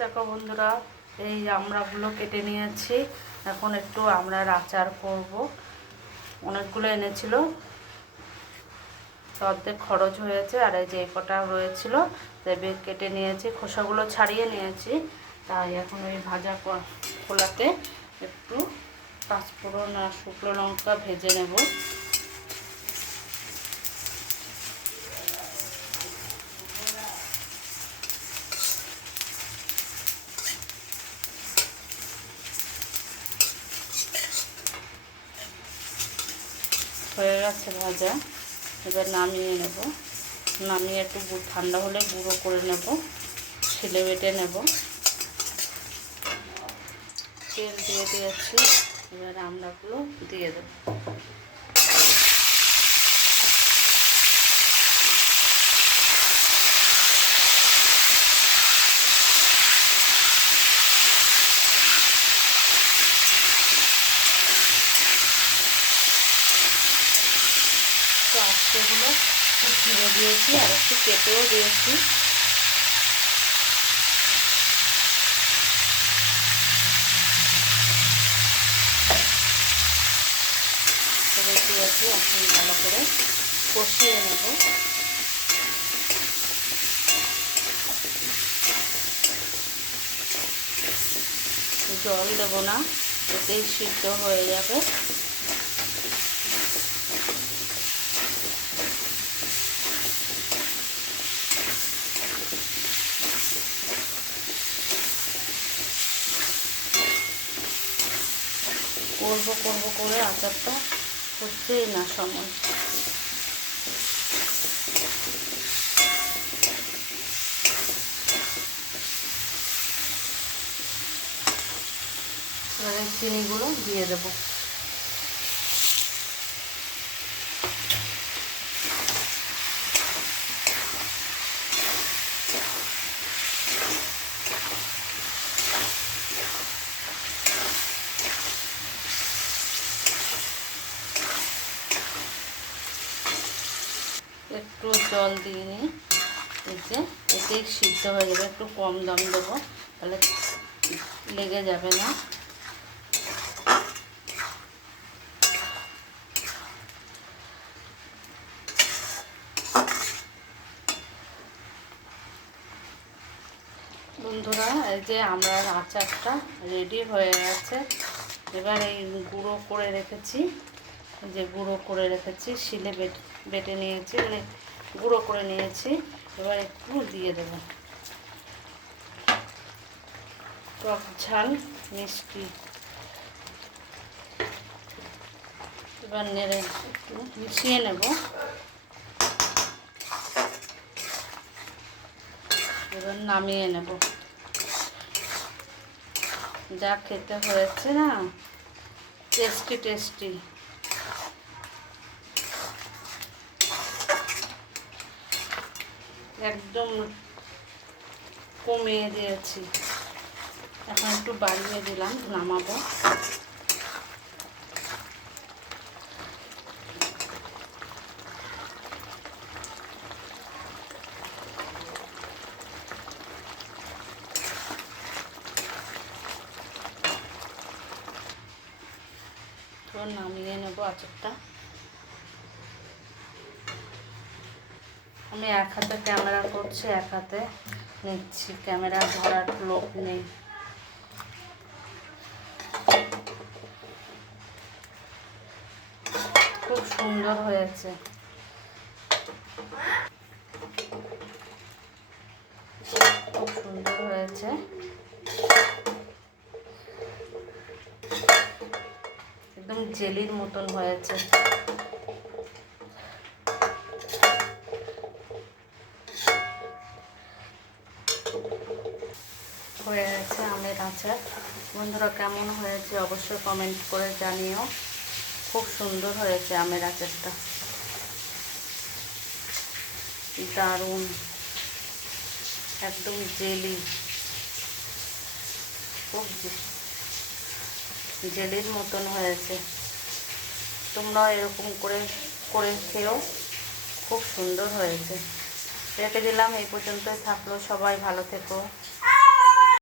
দেখো বন্ধুরা, এই আমড়াগুলো কেটে নিয়েছি। এখন একটু আমড়ার আচার করব। অনেকগুলো এনেছিল, অর্ধেক খরচ হয়েছে, আর এই যে কটা রয়েছিল তাই কেটে নিয়েছি, খোসাগুলো ছাড়িয়ে নিয়েছি। তাই এখন ওই ভাজা খোলাতে একটু পাঁচফোড়ন আর শুকনো লঙ্কা ভেজে নেব। হয়ে গেছে ভাজা, এবার নামিয়ে নেব। নামিয়ে একটু ঠান্ডা হলে গুঁড়ো করে নেব, ছিলে বেটে নেব। তেল দিয়ে দিয়েছি, এবার আমড়াগুলো দিয়ে দেব। তো আজকেগুলো একটু চিড়ে দিয়েছি আর একটু কেটেও দিয়েছি। দিয়েছি, এখন ভালো করে কষিয়ে নেব। জল দেব না, এতেই সিদ্ধ হয়ে যাবে। করব করে আচারটা হচ্ছেই না সময়। এবারে চিনিগুলো দিয়ে দেব। একটু জল দিয়ে নিই, এতেই সিদ্ধ হয়ে যাবে। একটু কম দাম দেবো, তাহলে লেগে যাবে না। বন্ধুরা, এই যে আমড়ার আচারটা রেডি হয়ে গেছে। এবার এই গুঁড়ো করে রেখেছি, শিলে বেটে নিয়েছি, মানে গুঁড়ো করে নিয়েছি। এবার একটু দিয়ে দেব, টক ঝাল মিষ্টি। এবার নেড়ে একটু মিশিয়ে নেব। এবার নামিয়ে নেব। যা খেতে হয়েছে না, টেস্টি। একদম কমিয়ে দিয়েছি, এখন একটু বাড়িয়ে দিলাম, নামাবো। তো নামিয়ে নেব আচারটা। আমি এক হাতে ক্যামেরা করছি, এক হাতে নিচ্ছি, ক্যামেরা ধরার লোক নেই। খুব সুন্দর হয়েছে। একদম জেলির মতন হয়েছে। হয়ে গেছে আমের আচার। বন্ধুরা, কেমন হয়েছে অবশ্যই কমেন্ট করে জানিও। খুব সুন্দর হয়েছে আমের আচারটা, দারুণ, একদম জেলি, খুব জেলির মতন হয়েছে। তোমরাও এরকম করে খেও, খুব সুন্দর হয়েছে। রেখে দিলাম, এই পর্যন্তই থাকলো। সবাই ভালো থেকো।